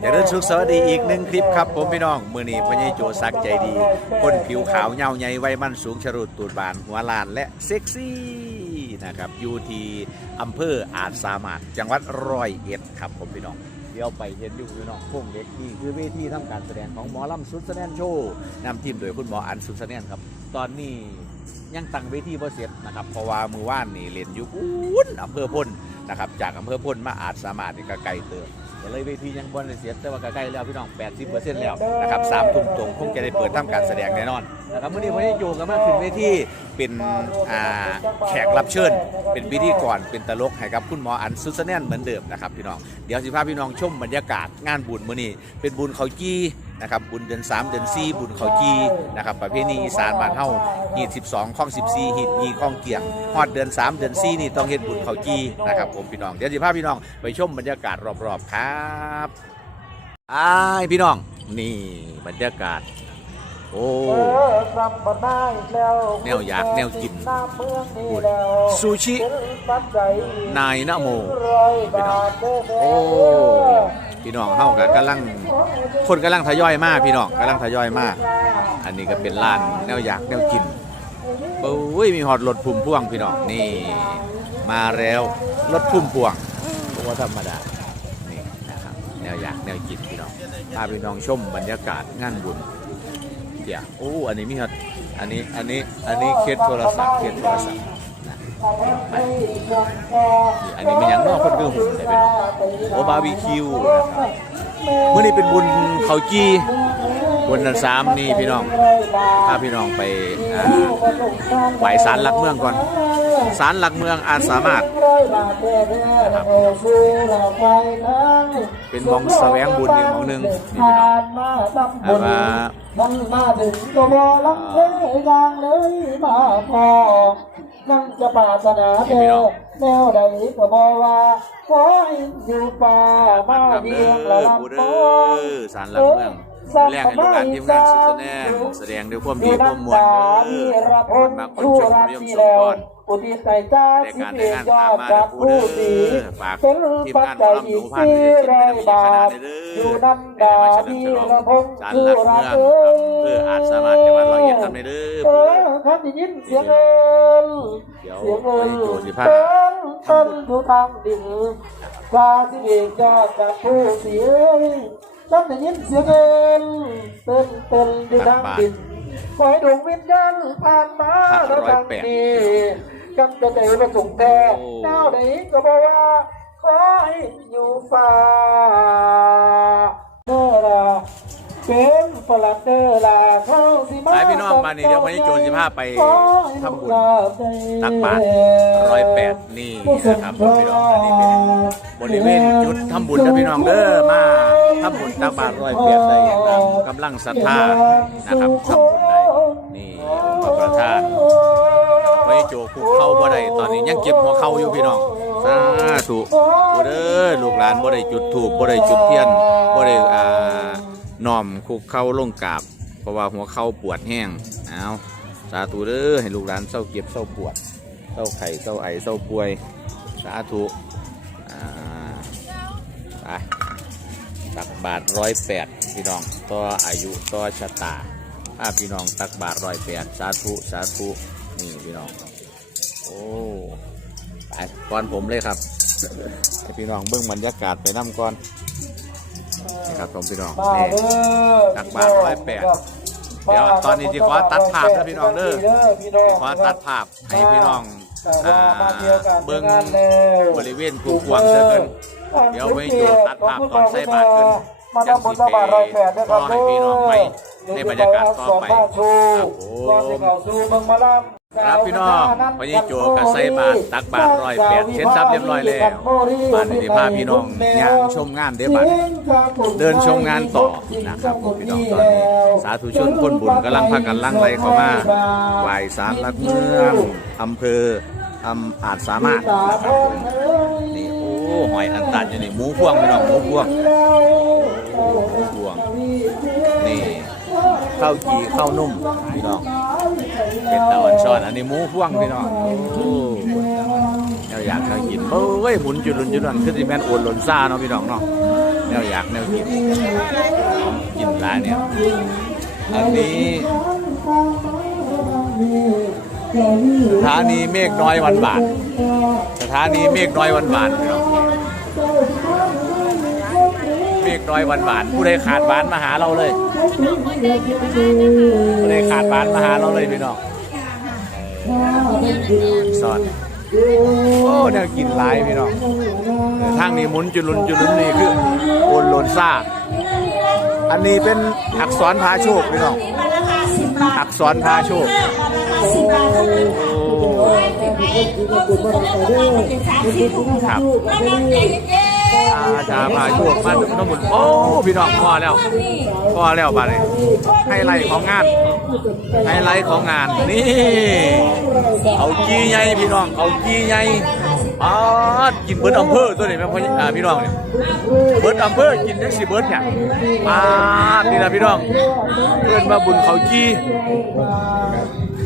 อย่าลืมสุขสวัสดีอีกหนึ่งคลิปครับผมพี่น้อง มือนี้พ่อใหญ่โจซักใจดี คนผิวขาวเงาใหญ่ไว้มันสูงชรุดตูดบานหัวลานและเซ็กซี่นะครับอยู่ที่อำเภออาจสามารถจังหวัดร้อยเอ็ดครับผมพี่น้องเดี๋ยวไปเห็นอยู่พี่น้องพงเล็กนี่คือเวทีทำการแสดงของหมอลำสุดแสดงโชว์นำทีมโดยคุณหมออันสุดแสดงครับ ตอนนี้ยังตั้งเวทีบ่เสร็จนะครับเพราะว่ามือว่านนี่เล่นอยู่อุ้นอำเภอพล นะครับจากอำเภอพลมาอาจสามารถนี่ก็ไกลเติมก็เลยเวทียังบนเสียแต่ว่าก็ใกล้แล้วพี่น้อง 80%แล้วนะครับสามทุ่มตรงคงจะได้เปิดทำการแสดงแน่นอนนะครับเมื่อนี้วันนี้อยู่กันมาถึงเวทีเป็นแขกรับเชิญ เป็นพิธีกรเป็นตลกให้กับคุณหมออันสุดแนนเหมือนเดิมนะครับพี่น้องเดี๋ยวสิพาพี่น้องชมบรรยากาศงานบุญมื้อนี้เป็นบุญเขาจี้ นะครับบุญเดือน3 เดือน4บุญเขาจี้นะครับประเพณีอีสานบ้านเฮาฮีด12ข้อง14ฮีดมีข้องเกียงฮอดเดือน 3 เดือน4นี่ต้องเฮ็ดบุญเขาจี้นะครับผมพี่น้องเดี๋ยวสิพาพี่น้องไปชมบรรยากาศรอบๆครับอ้ายพี่น้องนี่บรรยากาศโอ้แนวอยากแนวกินพูดซูชิ นายนะโมพี่น้องโอ้ พี่น้องเฮากับกำลังคนกำลังทยอยมาพี่น้องกำลังทยอยมาอันนี้ก็เป็นร้านแนวอยากแนวกินโอ้ยมีฮอดรถพุ่มพวงพี่น้องนี่ มาแล้วรถพุ่มพวงว่าธรรมดานี่นะครับแนวอยากแนวกินพี่น้องพาพี่น้องชมบรรยากาศงานบุญเดี๋ยวโอ้อันนี้มีฮอดอันนี้อันนี้อันนี้เคสโทรศัพท์เคสโทรศัพท์ อันนี้เป็นอย่างนอกคนคือหุ่นเลยพี่น้องโอบาร์บีคิวนะครับเมื่อนี้เป็นบุญเขาจีบุญนันสามนี่พี่น้องพาพี่น้องไปอ่าไหวสารหลักเมืองก่อนสารหลักเมืองอาจสามารถนะครับเป็นมองแสวงบุญอีกมองหนึ่งนี่พี่น้องแต่ว่ามันมาถึงตัวบอลังเลยกลางเลยมาพอนั่ง จะปรารถนาเธอแนวใดก็บอกว่าขอให้อยู่ป่าปัมาดกับเดีเด้ยงละอลำผู้โพเด้อสารหลักเมือง แรกให้ลูกหลานทีมงานสุดแสดงแสดงด้วยความดีความมวลเด้อคนมาคนชมเรียมสมพรอุทิศใจจ้าในสิการเปในยงานยอตามดมาจากเด้อผู้ดีฝากเป็นปัจจัยอีกพันสี่ธุ์ที่จะร้อยบาทนาดอยู่น้ำดาในมาเฉลิมฉลองพี่ละพงศาลหลักเองอำเภออาจสามารถจังหวัดร้อยเอ็ดทำในเด้อเด้อเด้อครับได้ยินเสียงเอิญเดี๋ยเสียงเอิญไปโจทย์สิพาเต้นเต้นดูทางดินกาสิเอกยอดจากผู้เสีย งต้องได้ยินเสียงเอิญเต้นเต้นดูทางดินขอให้ดวงวิญญาณผ่านมาแล้วทางนี้กำจะใจประสงค์แต่ดาวไหนก็บอกว่าขอให้อยู่ฟ้าเมื่อละ เป็นฝรั่งเดอลาเข้าสิมาไปพี่น้องมานี่เดี๋ยววันนี้โจรสิพาไปทำบุญตักบาตรร้อยแปดนี่นะครับพี่น้องอันนี้เป็นบริเวณจุดทำบุญนะพี่น้องเด้อมาทำบุญตักบาตรร้อยแปดได้ตามกำลังศรัทธานะครับทำบุญได้นี่องค์พระประธานไว้โจคุกเข้าบ่ได้ตอนนี้ยังเก็บหัวเข่าอยู่พี่น้องสาธุบ่เด้อลูกหลานบ่ได้จุดธูปบ่ได้จุดเทียนบ่ได้อ่า น้อมคุกเข้าลงกราบ เพราะว่าหัวเข่าปวดแห้งเอาสาธุเด้อให้ลูกหลานเศร้าเก็บเศร้าปวดเศร้าไข้เศร้าไอเศร้าป่วย สาธุอ่าไปตักบาทร้อยแปดพี่น้องต่ออายุต่อชะตาถ้าพี่น้องตักบาทร้อยแปดสาธุสาธุนี่พี่น้อง โอ้ไปก่อนผมเลยครับให้พี่น้องเบื้องบรรยากาศไปน้ำก่อน ครับผมพี่น้องมานี่เด้อตักบาตรร้อยแปดเดี๋ยวตอนนี้สิขอตัดภาพนะพี่น้องเด้อพี่น้องขอตัดภาพให้พี่น้องแต่อ่าว่ามาเที่ยวกันเบิ้งงานแล้วบริเวณคูกวางเด้อเกินเดี๋ยวไว้ดูตัดภาพตอนใส่บาตรกันมาจังทำบุสิญไปบาตรร้อยแปดนะคต่รัอบให้พี่น้องไปในบรรยากาศต่อไปครับครับผก่อนจะม ครับพี่น้องวันนี้โจกับใส่บาตรตักบาตรร้อยแปดเช็ดซับเรียบร้อยแล้วมาในพาพี่น้องย่างชมงานเดบัดนี้เดินชมงานต่อนะครับพี่น้องตอนนี้สาธุชนคนบุญกำลังพากันลังไหลเข้ามาไหวสารลักเมืองอำเภออำอาจสามารถนะครับผมนี่โอ้หอยอันตันอยู่นี่หมูพวงพี่น้องหมูพวงหมูพวงนี่ข้าวจีข้าวนุ่มพี่น้อง เป็นตะวันช้อน อันนี้หมูพวงพี่น้องโอ้เราอยากจะกินเอ้ยหมุนจุลุนจุลุนคือสิแม่นโอนหล่นซ่าเนาะพี่น้องเนาะแนวอยากแนวกินกินร้านเนี่ยอันนี้สถานีเมฆน้อยวันบานสถานีเมฆน้อยวันบานพี่น้องเมฆน้อยวันบานผู้ใดขาดบานมาหาเราเลยผู้ใดขาดบานมาหาเราเลยพี่น้อง สอนโอ้แนวกินหลายพี่น้องทางนี้หมุนจุลุนจุลุนนี่คือโอนโลนซ่า อันนี้เป็นอักษรพาโชคพี่น้องอักษรพาโชคครับ ชาพาโชคมาทั้งหมดโอ้พี่น้องพอแล้วพอแล้วบ้านนี้ไฮไลท์ของงานไฮไลท์ของงานนี่เอากี้ใหญ่พี่น้องเอากี้ใหญ่อ๋กินเบิร์ดอำเภอตัวนี้แม่พ่ออ่าพี่น้องเนี่ยเบิร์ดอำเภอกินได้สิเบิร์ดเนี่ยอ่านี่นะพี่น้องเพื่อนมาบุญเขาจี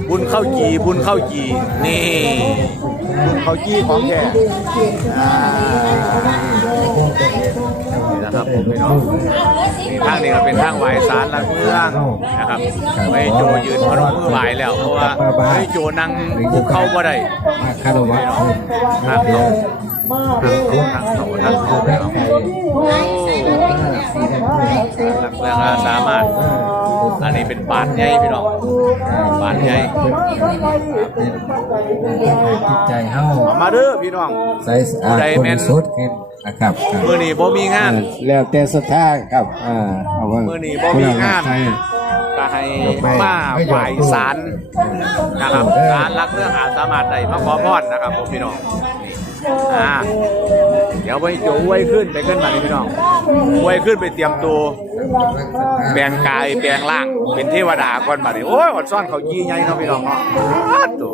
บุญเข้าจีบุญเข้าจีนี่บุญเขาจีของแก่ นะครับผมพี่น้องทางนี้ก็เป็นทางไหวสารหลักเมืองนะครับไม่โจยืนพนมมือไหวแล้วเพราะว่าไม่โจนั่งคุกเข้าบ่ได้มาคารวะทางเขาทางเขาทางเขาทางเขาโอ้หลักเมืองอาสามารถอันนี้เป็นบาทใหญ่พี่น้องบาทใหญ่จิตใจเฮามาเด้อพี่น้องใส่สะอาดบแม่นริสุทธิ์ขึ้ นนะครับครับมื้อนี้บ่มีงาน แล้วแต่ศรัทธาครับอ่าเอาว่ามื้อนี้บ่มีงานใช่ก็ให้มาไหว้ศาลนะครับศาลรักเรื่องอาสามารถได้มาขอพรนะครับผมพี่น้องนี่อ่าเดี๋ยวไปโจไว้ขึ้นไปขึ้นมานี่พี่น้องไว้ขึ้นไปเตรียมตัวแปลงกายแปลงร่างเป็นเทวดาก่อนบัดนี้โอ้ยอดซ่อนเขายี่ใหญ่เนาะพี่น้องเนาะอ้าวตัว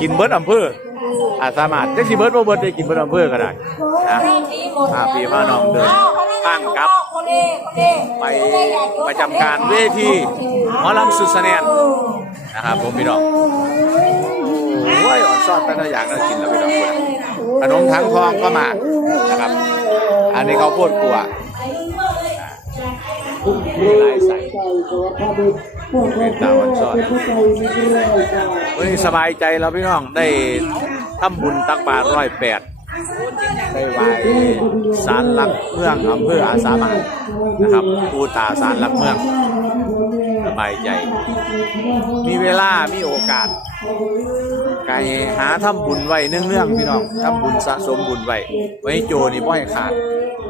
กินเบิดอำเภอ อาสามารถจักสิเบิร์ดบ่เบิร์ดได้กินเบิดอำเภอก็ได้นะพาพี่พาน้องเดินทางกับไปประจำการเวทีหมอลำสุดแสนนนะครับผมพี่น้องโอ้ยอ่อนซ่อนเป็นตัวอย่างน่ากินแล้วพี่น้องขนมทั้งทองก็มานะครับ อันนี้เขาวโพดกลัวมีหลายใส่เป็นตาวันซ่อนวันนี้สบายใจแล้วพี่น้องได้ ทำบุญตักบาตรร้อยแปดได้ไหวสารหลักเมืองอำเภออาสามารถนะครับปูตาสารหลักเมืองสบายใจมีเวลา มีโอกาสกายหาทำบุญไว้เนื่องๆพี่น้องทำบุญสะสมบุญไว้ไว้โจนี่บ่ให้ขาด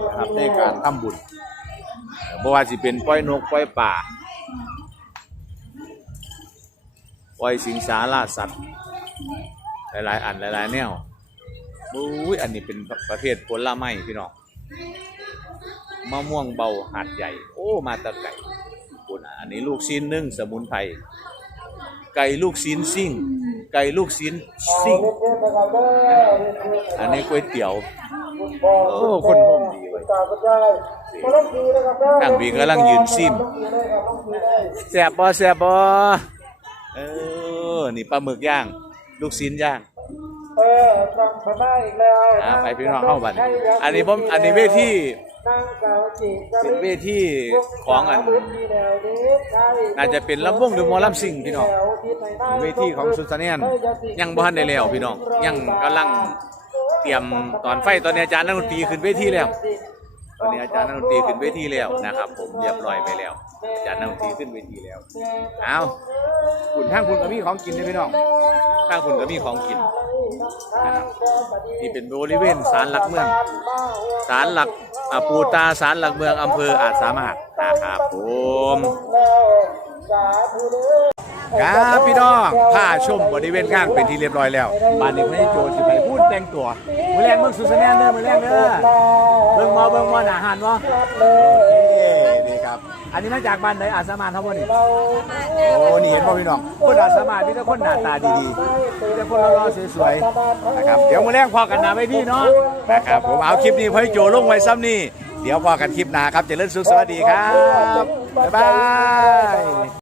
นะครับในการทำบุญบ่ว่าสิเป็นปล่อยนกปล่อยป่าปล่อยสิงสาราสัตว์ หลายๆ อันหลายๆแนวอุ้ยอันนี้เป็นประเภทผลไม้พี่น้องมะม่วงเบาหัดใหญ่ โอ้ มาตะไก่คุณอันนี้ลูกชิ้นนึ่งสมุนไพรไก่ลูกชิ้นซิ่ง ไก่ลูกชิ้นซิ่ง อันนี้ก๋วยเตี๋ยวโอ้คนห่มดีเว้ยตั้งวีกำลังยืนซิมแซบบ่แซบบ่เออ นี่ปลาหมึกย่าง ลูกชิ้นย่างเออฟังมาได้อีกแล้วอ่าไปพี่น้องเข้าบัดอันนี้ผมอันนี้เวทีนั่งเก่าจีบเป็นเวทีของอันน่าจะเป็นลำวงหรือหมอลำซิ่งพี่น้องเวทีของสุดสะเนียนยังบ่ทันได้แล้วพี่น้องยังกำลังเตรียมตอนไฟตอนนี้อาจารย์นักดนตรีขึ้นเวทีแล้ว ตอนนี้อาจารย์นักดนตรีขึ้นเวทีแล้วนะครับ ผมเรียบร้อยไปแล้ว อาจารย์นักดนตรีขึ้นเวทีแล้วเอาคุณทางคุณก็มีของกินนะพี่น้องทางคุณก็มีของกินนะครับนี่เป็นบริเวณศาลหลักเมืองศาลหลักอปูตาศาลหลักเมืองอำเภออาจสามารถนะครับผม ครับพี่น้องผ้าชมบริเวณงานเป็นที่เรียบร้อยแล้วบ้านนี้พี่โจสิไปพูดแต่งตัวมือแรงเมืองสุดสะแนนเด้อมือแรงเด้อเบิ่งมาเบิ่งมาหนาหันวะนี่ครับ อันนี้มาจากบ้านไหนอาสามานเท่าบ่นี่โอ้นี่เห็นบ่พี่น้องคนอาสามานมีแต่คนหน้าตาดีๆมีแต่คนรอๆสวยๆนะครับเดี๋ยวมือแรงพอกันหนาไปพี่เนาะนะครับผมเอาคลิปนี้พี่โจลงไว้ซ้ำนี่เดี๋ยวพอกันคลิปหน้าครับเจริญสุขสวัสดีครับบ๊ายบาย